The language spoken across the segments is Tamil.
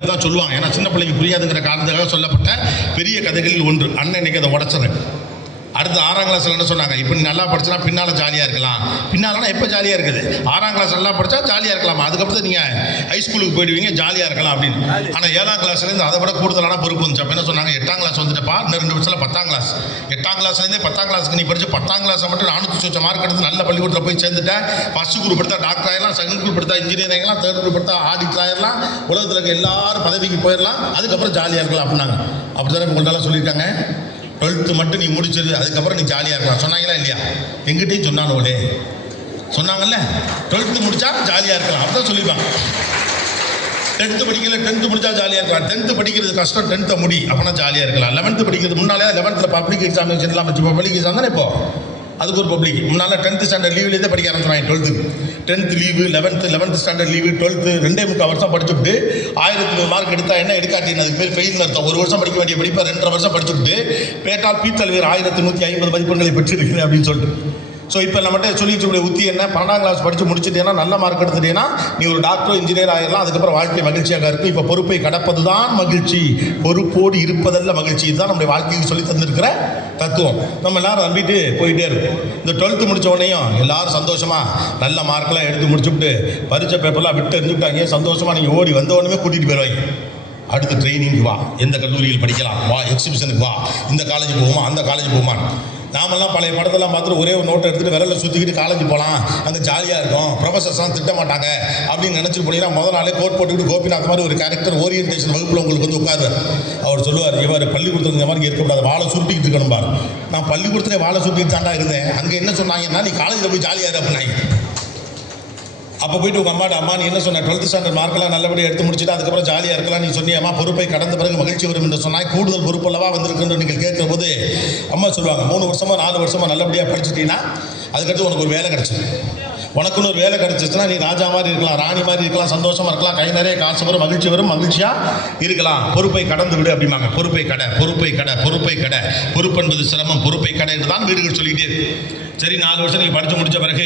தான் சொல்லுவாங்க. ஏன்னா சின்ன பிள்ளைக்கு புரியாதுங்கிற காரணத்துக்காக சொல்லப்பட்ட பெரிய கதைகளில் ஒன்று. அண்ணன் இன்னைக்கு அதை உடச்சிறேன் அடுத்து ஆறாம் கிளாஸ்ல என்ன சொன்னாங்க? இப்போ நீ நல்லா படிச்சுனா பின்னால ஜாலியாக இருக்கலாம். பின்னாலனா எப்போ ஜாலியாக இருக்குது? ஆறாம் கிளாஸ் நல்லா படிச்சா ஜாலியாக இருக்கலாம்? அதுக்கப்புறம் நீங்கள் ஹை ஸ்கூலுக்கு போயிடுவீங்க ஜாலியாக இருக்கலாம் அப்படின்னு. ஆனால் ஏழாம் கிளாஸ்லேருந்து அதை விட கூடுதலான பொறுப்பு வந்துச்சு. அப்போ என்ன சொன்னாங்க? எட்டாம் கிளாஸ் வந்துட்டப்பா இன்னும் ரெண்டு வருஷத்தில் பத்தாம் கிளாஸ் எட்டாம் கிளாஸ்லேருந்தே பத்தாம் கிளாஸ்க்கு நீ படிச்சு பத்தாம் கிளாஸ் மட்டும் நானூற்றி சொச்ச மார்க் எடுத்து நல்ல பள்ளிக்கூடத்தில் போய் சேர்ந்துட்டேன். ஃபர்ஸ்ட் குரூப் எடுத்தா டாக்டர் ஆயிடலாம் செகண்ட் குரூப் எடுத்தா இன்ஜினியரிங் ஆகலாம் தேர்ட் குரூப் எடுத்தா ஆடிட்டர் ஆயிடலாம். உலகத்தில் இருக்க எல்லாரும் பதவிக்கு போயிடலாம். அதுக்கப்புறம் ஜாலியாக இருக்கலாம் அப்படின்னாங்க. அப்படி தானே உங்கள்ட்ட சொல்லியிருக்காங்க? டுவெல்த்து மட்டும் நீ முடிச்சிரு அதுக்கப்புறம் நீ ஜாலியாக இருக்கலாம். சொன்னாங்களா இல்லையா? எங்கிட்டையும் சொன்னானோலே சொன்னாங்கல்ல? டுவெல்த்து முடித்தா ஜாலியாக இருக்கலாம். அப்படிதான் சொல்லிப்பாங்க டென்த்து படிக்கல டென்த்து முடிச்சா ஜாலியாக இருக்கலாம். டென்த்து படிக்கிறது கஷ்டம் டென்த்தை முடி அப்படின்னா ஜாலியாக இருக்கலாம். லெவன்த்து படிக்கிறது முன்னாலே லெவன்த்தில் பப்ளிக் எக்ஸாம் எக்ஸாமினேஷன்லாம் வச்சு பப்ளிக் எக்ஸாம் தானே இப்போ? அதுக்கு ஒரு பப்ளிக் முன்னால் டென்த்து ஸ்டாண்டர்ட் லீவ்லேயே படிக்க ஆரம்பிச்சிருவாங்க twelfth tenth leave eleventh eleventh standard leave twelfth ரெண்டே முக்கால் வருஷம் படிச்சுட்டு ஆயிரத்தி நூறு மார்க் எடுத்தா என்ன எடுக்காட்டின்னு? அதுக்கு பேர் ஃபெயில் அர்த்தம். ஒரு வருஷம் படிக்க வேண்டிய படிப்பை ரெண்டரை வருஷம் படிச்சுட்டு பேட்டால் பீத்தல்வேர் ஆயிரத்தி நூற்றி ஐம்பது மதிப்பெண்களை பெற்றிருக்கிறேன் அப்படின்னு சொல்லிட்டு. ஸோ இப்போ நம்மகிட்ட சொல்லிட்டு உத்தி என்ன? பன்னெண்டாம் கிளாஸ் படித்து முடிச்சுட்டேன்னா நல்ல மார்க் எடுத்துட்டேன்னா நீ ஒரு டாக்டர் இன்ஜினியர் ஆகிடலாம் அதுக்கப்புறம் வாழ்க்கை மகிழ்ச்சியாக இருக்கும். இப்போ பொறுப்பை கடப்பது தான் மகிழ்ச்சி பொறுப்போடு இருப்பதல்ல மகிழ்ச்சி. இதுதான் நம்முடைய வாழ்க்கைக்கு சொல்லி தந்திருக்கிற தத்துவம். நம்ம எல்லாரும் நம்பிட்டு போயிட்டே இருக்கும். இந்த டுவெல்த்து முடித்த உடனேயும் எல்லாரும் சந்தோஷமாக நல்ல மார்க்கெல்லாம் எடுத்து முடிச்சுட்டு பரிச்சை பேப்பர்லாம் விட்டு எரிஞ்சுட்டாங்க சந்தோஷமாக நீங்கள் ஓடி வந்த உடனே கூட்டிகிட்டு போயிடுவாங்க அடுத்து ட்ரைனிங்க்கு வா. எந்த கல்லூரியில் படிக்கலாம்? வா எக்ஸிபிஷனுக்கு வா. இந்த காலேஜ் போகுமா அந்த காலேஜ் போகுமா நாமெல்லாம் பழைய படத்தெல்லாம் பார்த்துட்டு ஒரே ஒரு நோட்டை எடுத்துகிட்டு விரலில் சுற்றிக்கிட்டு காலேஜ் போகலாம் அங்கே ஜாலியாக இருக்கும். ப்ரொஃபஸர்ஸ்லாம் திட்ட மாட்டாங்க. அப்படின்னு நினச்சிட்டு போனீங்கன்னா முதல் நாளே கோட் போட்டுக்கிட்டு கோபிநாத் மாதிரி ஒரு கேரக்டர் ஓரியன்டேஷன் வகுப்பில் உங்களுக்கு வந்து உட்காரு அவர் சொல்லுவார் இவர் பள்ளிக்கூடத்தில் இந்த மாதிரி இருக்கக்கூடாது வாழை சுருட்டிக்கிட்டு இருக்கணும் பார் நான் பள்ளிக்கூடத்திலே வாழை சுருட்டிட்டு தாண்டா இருந்தேன். அங்கே என்ன சொன்னாங்கன்னா நீ காலேஜில் போய் ஜாலியாக இரு அப்போ போயிட்டு உங்கள் அம்மாட்ட அம்மா நீ என்ன சொன்ன? டுவெல்த் ஸ்டாண்டர்ட் மார்க்கெல்லாம் நல்லபடியாக எடுத்து முடிச்சுட்டு அதுக்கப்புறம் ஜாலியாக இருக்கலாம். நீ சொன்னியம்மா பொறுப்பை கடந்த பிறகு மகிழ்ச்சி வரும் என்று சொன்னால் கூடுதல் பொறுப்பல்லவா வந்திருக்குன்னு நீங்கள் கேட்குற போது அம்மா சொல்லுவாங்க மூணு வருஷமோ நாலு வருஷமோ நல்லபடியாக படிச்சுட்டீங்கன்னா அதுக்கடுத்து உனக்கு ஒரு வேலை கிடச்சிது உனக்குன்னு ஒரு வேலை கிடைச்சிச்சுன்னா நீ ராஜா மாதிரி இருக்கலாம் ராணி மாதிரி இருக்கலாம் சந்தோஷமா இருக்கலாம் கை நிறைய காசு வரும் மகிழ்ச்சி வரும் மகிழ்ச்சியா இருக்கலாம். பொறுப்பை கடந்து விடு அப்படிம்பாங்க. பொறுப்பை கடை பொறுப்பை கடை பொறுப்பை கடை. பொறுப்பு என்பது சிரமம் பொறுப்பை கடை என்று தான் வீடுகள் சொல்லிக்கிட்டே சரி நாலு வருஷம் நீங்கள் படித்து முடிச்ச பிறகு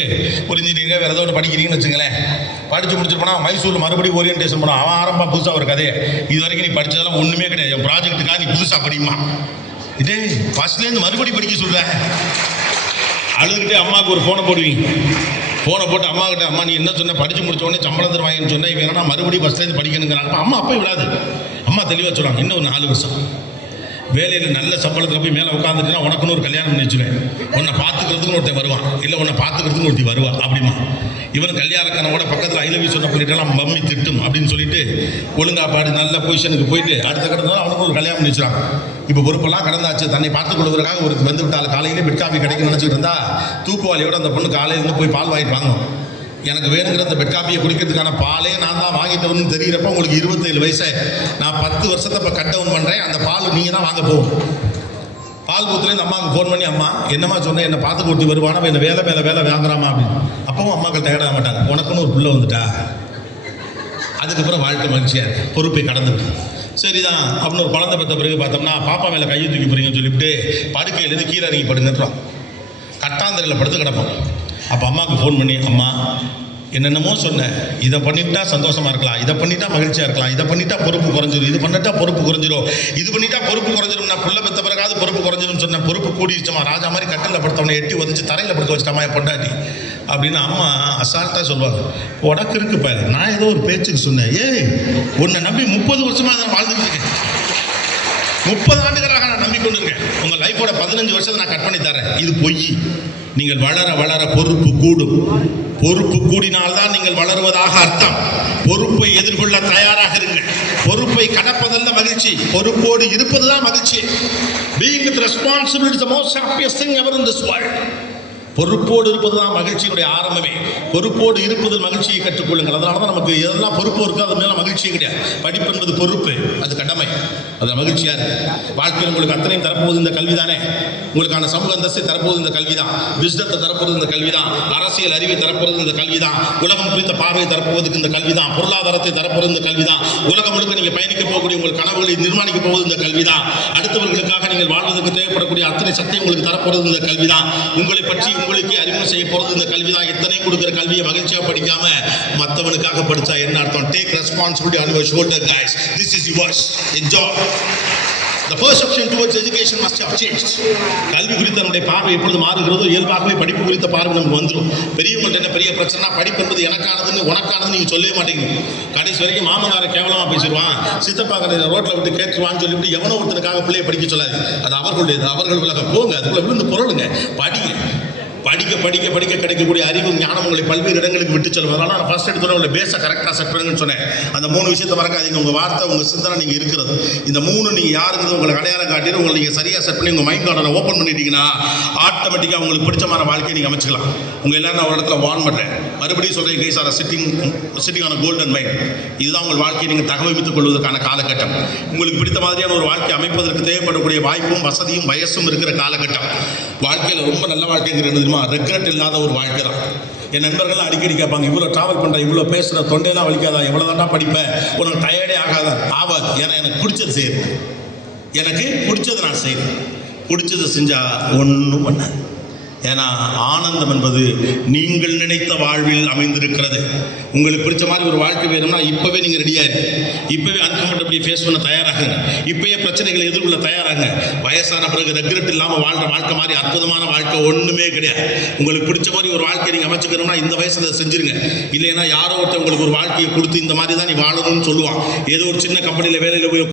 ஒரு இன்ஜினியரிங் வேறு ஏதோ ஒன்று படிக்கிறீங்கன்னு வச்சுங்களேன். படித்து முடிச்சுட்டு போனால் மைசூரில் மறுபடியும் ஓரியன்டேஷன் பண்ணும் அவன் ஆரம்பம் புதுசாக ஒரு கதையை. இது வரைக்கும் நீ படித்ததெல்லாம் ஒன்றுமே கிடையாது. என் ப்ராஜெக்ட்டுக்காக நீ புதுசாக படியுமா இதே ஃபஸ்ட்லேருந்து மறுபடியும் படிக்க சொல்கிறேன் அழுதுகிட்டே அம்மாவுக்கு ஒரு ஃபோனை போடுவீங்க. ஃபோனை போட்டு அம்மா கிட்ட அம்மா நீ என்ன சொன்ன? படிச்சு முடிச்ச உடனே சம்பளம் தருவாங்கன்னு சொன்னா இவன் என்ன மறுபடியும் ஃபஸ்ட்லேருந்து படிக்கணுங்கிறாங்க அம்மா அப்போ விடாது அம்மா தெளிவாக சொல்கிறாங்க இன்னும் ஒரு நாலு வருஷம். வேலையில் நல்ல சம்பளத்தில் போய் மேலே உட்காந்துட்டுனா உனக்குன்னு ஒரு கல்யாணம் பண்ணி வச்சுருவேன் உன்னை பார்த்துக்கிறதுக்கு ஒருத்தன் வருவான். இல்லை உன்னை பார்த்துக்கிறதுக்கு ஒருத்தி வருவான் அப்படிமா. இவன் கூட பக்கத்தில் ஐலவி சொன்ன பண்ணிட்டுலாம் மம்மி திட்டும் அப்படின்னு சொல்லிட்டு ஒழுங்கா பாடி நல்ல பொசிஷனுக்கு போயிட்டு அடுத்த கட்டத்தில் அவனுக்கு ஒரு கல்யாணம் பண்ணி வச்சுறான் இப்போ பொறுப்பெல்லாம் கடந்தாச்சு. தன்னை பார்த்துக் கொள்வதற்காக ஒரு வந்து விட்டால் காலையிலே பெட் காஃபி கிடைக்கும் நினச்சிட்டு இருந்தா தூக்குவாளியோட அந்த பொண்ணு காலையிலேருந்து போய் பால் வாங்கிட்டு வாங்கும் எனக்கு வேணுங்கிற அந்த பெட் காப்பியை குடிக்கிறதுக்கான பாலே நான் தான் வாங்கிட்டு தெரிகிறப்ப உங்களுக்கு இருபத்தேழு வயசு நான் பத்து வருஷத்தை இப்போ கட் டவுன் பண்ணுறேன் அந்த பால் நீங்கள் தான் வாங்க போகும். பால் பூத்துலேருந்து அம்மாவுக்கு ஃபோன் பண்ணி அம்மா என்னம்மா சொன்னேன் என்னை பார்த்து கொடுத்து வருவானா? என்ன வேலை வேலை வேலை வாங்குறாமா? அப்படின்னு. அப்பவும் அம்மாக்கள் டயர்டாக மாட்டாங்க. உனக்குன்னு ஒரு பிள்ளை வந்துட்டா? அதுக்கப்புறம் வாழ்க்கை மகிழ்ச்சியாக இருக்குது பொறுப்பை கடந்துட்டு. சரிதான். அப்படின்னு ஒரு குழந்தை பெற்ற பிறகு பார்த்தோம்னா பாப்பா மேலே கையை தூக்கி போகிறீங்கன்னு சொல்லிவிட்டு படுக்கையிலேருந்து கீழே இறங்கி படுங்கன்றோம் கட்டாந்தரையில் படுத்து கிடப்போம் அப்போ அம்மாவுக்கு ஃபோன் பண்ணி அம்மா என்னென்னமோ சொன்னேன் இதை பண்ணிட்டா சந்தோஷமா இருக்கலாம். இதை பண்ணிட்டா மகிழ்ச்சியா இருக்கலாம். இதை பண்ணிட்டா பொறுப்பு குறைஞ்சிரும். இது பண்ணிட்டா பொறுப்பு குறைஞ்சிரும். இது பண்ணிட்டா பொறுப்பு குறைஞ்சிரும் நான் புள்ள பெத்த பிறகாவது பொறுப்பு குறைஞ்சிரும் சொன்னேன் பொறுப்பு கூடிடுச்சுமா ராஜா மாதிரி கட்டில் படுத்தவனை எட்டி உதச்சு தரையில் படுக்க வச்சுட்டாமா என் பொண்டாட்டி? அப்படின்னு அம்மா அசால்ட்டாக சொல்லுவாங்க. உனக்கு இருக்கு பாரு. நான் ஏதோ ஒரு பேச்சுக்கு சொன்னேன். ஏய் உன்னை நம்பி முப்பது வருஷமா நான் வாழ்ந்துட்டு இருக்கேன். முப்பது ஆண்டுகளாக நான் நம்பிக்கொண்டிருக்கேன். உங்க லைஃபோட பதினஞ்சு வருஷத்தை நான் கட் பண்ணி தரேன். இது பொய். நீங்கள் வளர வளர பொறுப்பு கூடும். பொறுப்பு கூடினால்தான் நீங்கள் வளருவதாக அர்த்தம். பொறுப்பை எதிர்கொள்ள தயாராக இருங்கள். பொறுப்பை கடப்பதல்ல மகிழ்ச்சி. பொறுப்போடு இருப்பதுதான் மகிழ்ச்சி. Being with responsibility is the most in thing ever in பொறுப்போடு இருப்பது தான் மகிழ்ச்சியினுடைய ஆரம்பமே. பொறுப்போடு இருப்பதில் மகிழ்ச்சியை கற்றுக்கொள்ளுங்கள். அதனால தான் நமக்கு எதெல்லாம் பொறுப்பு இருக்கோ அது மேலே மகிழ்ச்சியே கிடையாது. படிப்பு என்பது பொறுப்பு அது கடமை. அது மகிழ்ச்சியாக இருக்கு. வாழ்க்கையில் உங்களுக்கு அத்தனையும் தரப்போகுது இந்த கல்வி தானே உங்களுக்கான சமூக அந்தஸ்தை தரப்போகுது இந்த கல்வி தான் விஸ்டத்தை தரப்போகுது இந்த கல்வி தான் அரசியல் அறிவை தரப்போகுது இந்த கல்வி தான் உலகம் குறித்த பார்வையை தரப்போவதுக்கு இந்த கல்வி தான் பொருளாதாரத்தை தரப்போகுது இந்த கல்வி தான் உலகம் முழுக்க நீங்கள் பயணிக்க போகக்கூடிய உங்கள் கனவுகளை நிர்மாணிக்க போவது இந்த கல்வி தான் அடுத்தவர்களுக்காக நீங்கள் வாழ்வதற்கு தேவைப்படக்கூடிய அத்தனை சக்தி உங்களுக்கு தரப்போகிறது இந்த கல்வி தான் உங்களை பற்றி உங்களுக்கு அறிமுகம் செய்ய போறது இந்த கல்வி தான். எத்தனை கொடுக்குற கல்வியை மகிழ்ச்சியா படிக்காம மற்றவனுக்காக படிச்சா என்ன அர்த்தம்? Take responsibility on your shoulder guys this is yours enjoy The perception towards education must have changed. கல்வி குறித்த நம்முடைய பார்வை எப்பொழுது மாறுகிறதோ இயல்பாகவே படிப்பு குறித்த பார்வை நமக்கு வந்துடும் பெரியவங்கள்ட்ட என்ன பெரிய பிரச்சனை படிப்பு என்பது எனக்கானதுன்னு உனக்கானதுன்னு நீங்க சொல்லவே மாட்டேங்கிறீங்க. கடைசி வரைக்கும் மாமனாரை கேவலமா பேசிடுவான். சித்தப்பா கடை ரோட்ல விட்டு கேட்டுருவான்னு சொல்லிட்டு எவனோ ஒருத்தனுக்காக பிள்ளைய படிக்க சொல்லாது அது அவர்களுடையது அவர்கள் உலகம். போங்க அதுக்குள்ள விழுந்து பொருளுங்க. படிங்க. படிக்க படிக்க படிக்க கிடைக்கக்கூடிய அறிவும் ஞானம் உங்களை பல்வேறு இடங்களுக்கு விட்டு செல்லும். நான் ஃபர்ஸ்ட் எடுத்தோட உங்களை பேச கரெக்டாக செட் பண்ணுங்கன்னு சொன்னேன். அந்த மூணு விஷயத்தை மறக்காதீங்க. உங்கள் வார்த்தை உங்கள் சிந்தனை நீங்கள் இருக்கிறது. இந்த மூணு நீங்கள் யாருங்கிறது உங்களை அடையாளம் காட்டி உங்களை நீங்கள் சரியாக செட் பண்ணி உங்கள் மைண்ட் கார்டனை ஓப்பன் பண்ணிட்டீங்கன்னா ஆட்டோமேட்டிக்காக உங்களுக்கு பிடிச்ச மாதிரி வாழ்க்கையை நீங்கள் அமைச்சிக்கலாம். உங்கள் எல்லாரும் நான் ஒரு இடத்துல வார்ன் பண்ணுறேன் மறுபடியும் சொல்கிறேன் guys are sitting sitting on golden mind இதுதான் உங்கள் வாழ்க்கையை நீங்கள் தகவமைத்துக் கொள்வதற்கான காலகட்டம். உங்களுக்கு பிடித்த மாதிரியான ஒரு வாழ்க்கை அமைப்பதற்கு தேவைப்படக்கூடிய வாய்ப்பும் வசதியும் வயசும் இருக்கிற காலகட்டம். வாழ்க்கையில் ரொம்ப நல்ல வாழ்க்கைங்கிறது என்ன தெரியுமா? ரெக்ரெட் இல்லாத ஒரு வாழ்க்கை தான். என் நண்பர்கள்லாம் அடிக்கடி கேட்பாங்க இவ்வளோ ட்ராவல் பண்ணுறேன் இவ்வளோ பேசுகிற தொண்டையெல்லாம் வலிக்காதா? எவ்வளோ தாண்டா படிப்பேன் உனக்கு டயர்டே ஆகாதா? ஆவா ஏன்னா எனக்கு பிடிச்சது செய்யுது எனக்கு பிடிச்சது நான் செய்யணும் பிடிச்சதை செஞ்சால் ஒன்றும் பண்ணாது. ஏன்னா ஆனந்தம் என்பது நீங்கள் நினைத்த வாழ்வில் அமைந்திருக்கிறது. உங்களுக்கு பிடிச்ச மாதிரி ஒரு வாழ்க்கை வேணும்னா இப்போவே நீங்கள் ரெடியாக இருக்கு இப்போவே அன்கம்ஃபர்டபிளி ஃபேஸ் பண்ண தயாராகுங்க. இப்போயே பிரச்சனைகளை எதிர்கொள்ள தயாராங்க வயசான பிறகு ரெக்ரெட் இல்லாமல் வாழ்கிற வாழ்க்கை மாதிரி அற்புதமான வாழ்க்கை ஒன்றுமே கிடையாது. உங்களுக்கு பிடிச்ச மாதிரி ஒரு வாழ்க்கையை நீங்கள் அமைச்சுக்கணும்னா இந்த வயசில் அதை செஞ்சிருங்க. இல்லைன்னா யாரோ ஒருத்தர் உங்களுக்கு ஒரு வாழ்க்கையை கொடுத்து இந்த மாதிரி தான் நீ வாழணும்னு சொல்லுவான். ஏதோ ஒரு சின்ன கம்பெனியில் வேலையில் போய்